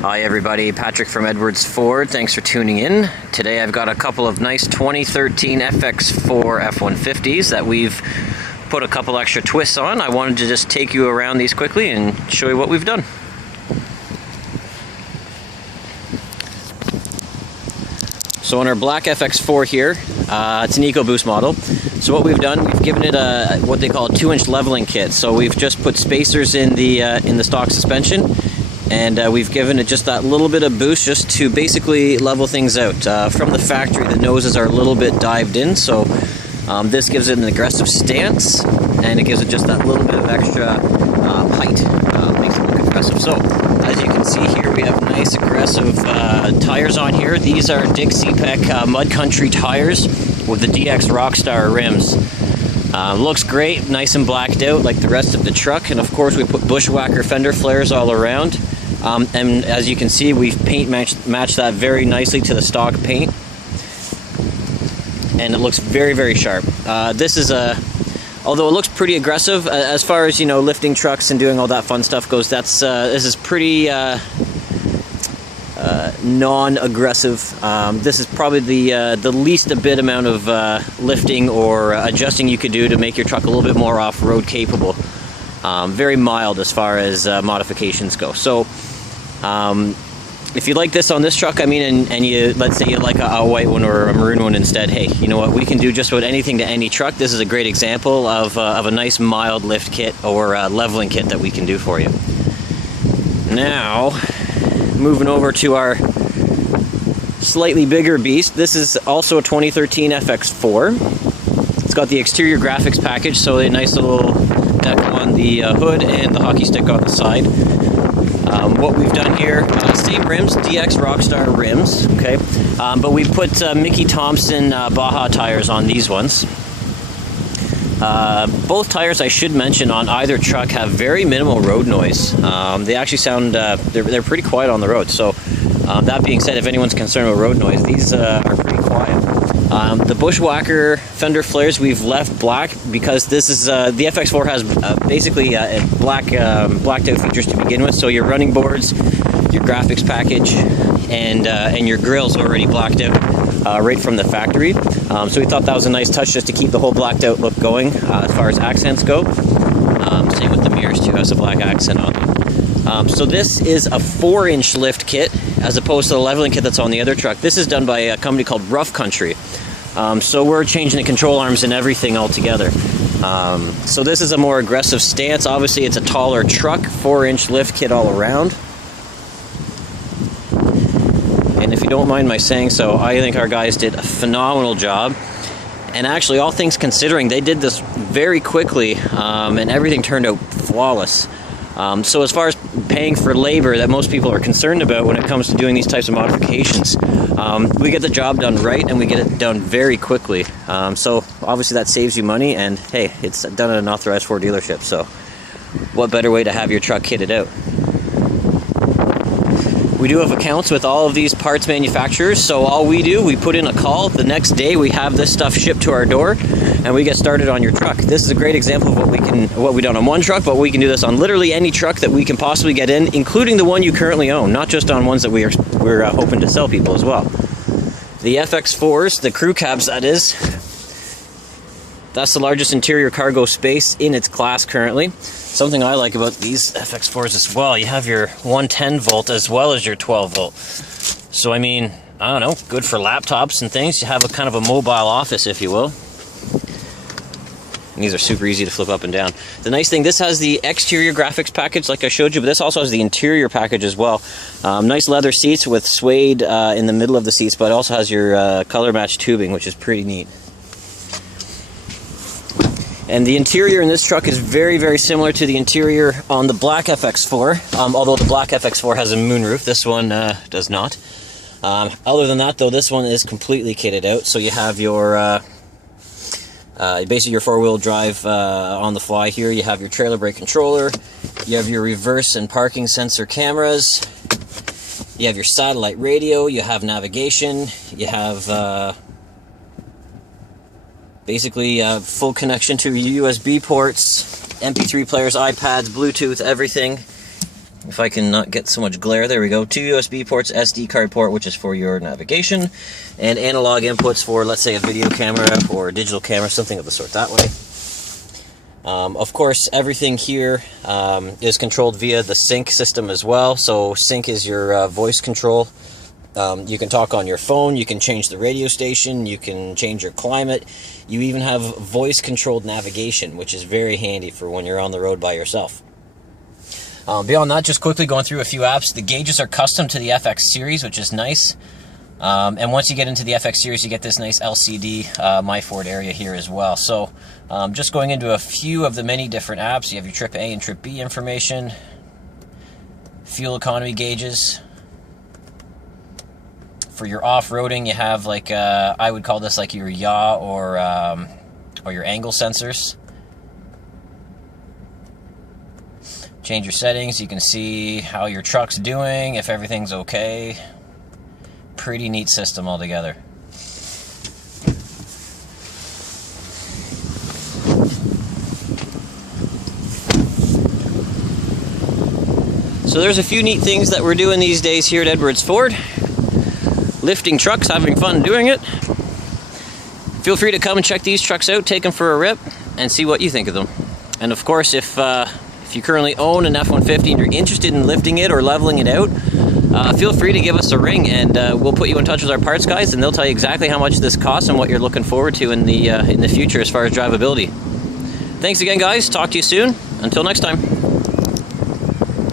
Hi everybody, Patrick from Edwards Ford. Thanks for tuning in. Today I've got a couple of nice 2013 FX4 F-150s that we've put a couple extra twists on. I wanted to just take you around these quickly and show you what we've done. So on our black FX4 here, it's an EcoBoost model. So what we've done, we've given it a what they call a 2-inch leveling kit. So we've just put spacers in the stock suspension. And we've given it just that little bit of boost just to basically level things out. From the factory, the noses are a little bit dived in, so this gives it an aggressive stance, and it gives it just that little bit of extra height, makes it look aggressive. So, as you can see here, we have nice aggressive tires on here. These are Dixie Peck Mud Country tires with the DX Rockstar rims. Looks great, nice and blacked out like the rest of the truck, and of course we put bushwhacker fender flares all around. And as you can see, we've paint matched that very nicely to the stock paint, and it looks very, very sharp. This is although it looks pretty aggressive as far as, you know, lifting trucks and doing all that fun stuff goes. This is pretty non-aggressive. This is probably the least a bit amount of lifting or adjusting you could do to make your truck a little bit more off-road capable. Very mild as far as modifications go. So if you like this on this truck, I mean, and you, let's say you like a white one or a maroon one instead, hey, you know what, we can do just about anything to any truck. This is a great example of a nice mild lift kit or leveling kit that we can do for you. Now, moving over to our slightly bigger beast. This is also a 2013 FX4. It's got the exterior graphics package, so a nice little deck on the hood and the hockey stick on the side. What we've done here, same rims, DX Rockstar rims, okay, but we put Mickey Thompson Baja tires on these ones. Both tires, I should mention, on either truck have very minimal road noise. They actually sound, they're pretty quiet on the road. So that being said, if anyone's concerned with road noise, these are pretty quiet. The bushwhacker fender flares we've left black because this is the FX4 has basically blacked out features to begin with. So your running boards, your graphics package, and your grill's already blacked out right from the factory. So we thought that was a nice touch just to keep the whole blacked out look going as far as accents go. Same with the mirrors too, has a black accent on them. So this is a 4-inch lift kit as opposed to the leveling kit that's on the other truck. This is done by a company called Rough Country. So we're changing the control arms and everything altogether. So this is a more aggressive stance. Obviously it's a taller truck, 4-inch lift kit all around. And if you don't mind my saying so, I think our guys did a phenomenal job. And actually, all things considering, they did this very quickly, and everything turned out flawless. So as far as paying for labor that most people are concerned about when it comes to doing these types of modifications, we get the job done right and we get it done very quickly. So obviously that saves you money, and hey, it's done at an authorized Ford dealership, so what better way to have your truck kitted out? We do have accounts with all of these parts manufacturers, so all we do, we put in a call. The next day we have this stuff shipped to our door and we get started on your truck. This is a great example of what we done on one truck, but we can do this on literally any truck that we can possibly get in, including the one you currently own, not just on ones that we're hoping to sell people as well. The FX4s, the crew cabs that is, that's the largest interior cargo space in its class currently. Something I like about these FX4s as well, you have your 110 volt as well as your 12 volt. So I mean, I don't know, good for laptops and things. You have a kind of a mobile office, if you will. And these are super easy to flip up and down. The nice thing, this has the exterior graphics package like I showed you, but this also has the interior package as well. Nice leather seats with suede in the middle of the seats, but it also has your color match tubing, which is pretty neat. And the interior in this truck is very, very similar to the interior on the black FX4, although the black FX4 has a moonroof. This one does not. Other than that, though, this one is completely kitted out. So you have your, basically your 4-wheel drive on the fly here. You have your trailer brake controller. You have your reverse and parking sensor cameras. You have your satellite radio. You have navigation. You have... basically full connection to USB ports, MP3 players, iPads, Bluetooth, everything. If I can not get so much glare, there we go. 2 USB ports, SD card port, which is for your navigation, and analog inputs for, let's say, a video camera or a digital camera, something of the sort that way. Of course, everything here is controlled via the sync system as well. So sync is your voice control. You can talk on your phone, you can change the radio station, you can change your climate. You even have voice-controlled navigation, which is very handy for when you're on the road by yourself. Beyond that, just quickly going through a few apps. The gauges are custom to the FX series, which is nice. And once you get into the FX series, you get this nice LCD My Ford area here as well. So just going into a few of the many different apps, you have your Trip A and Trip B information, fuel economy gauges. For your off-roading, you have like, I would call this like your yaw or your angle sensors. Change your settings, you can see how your truck's doing, if everything's okay. Pretty neat system altogether. So there's a few neat things that we're doing these days here at Edwards Ford. Lifting trucks, having fun doing it. Feel free to come and check these trucks out, take them for a rip, and see what you think of them. And of course, if you currently own an F-150 and you're interested in lifting it or leveling it out, feel free to give us a ring, and we'll put you in touch with our parts guys, and they'll tell you exactly how much this costs and what you're looking forward to in the future as far as drivability. Thanks again, guys. Talk to you soon. Until next time.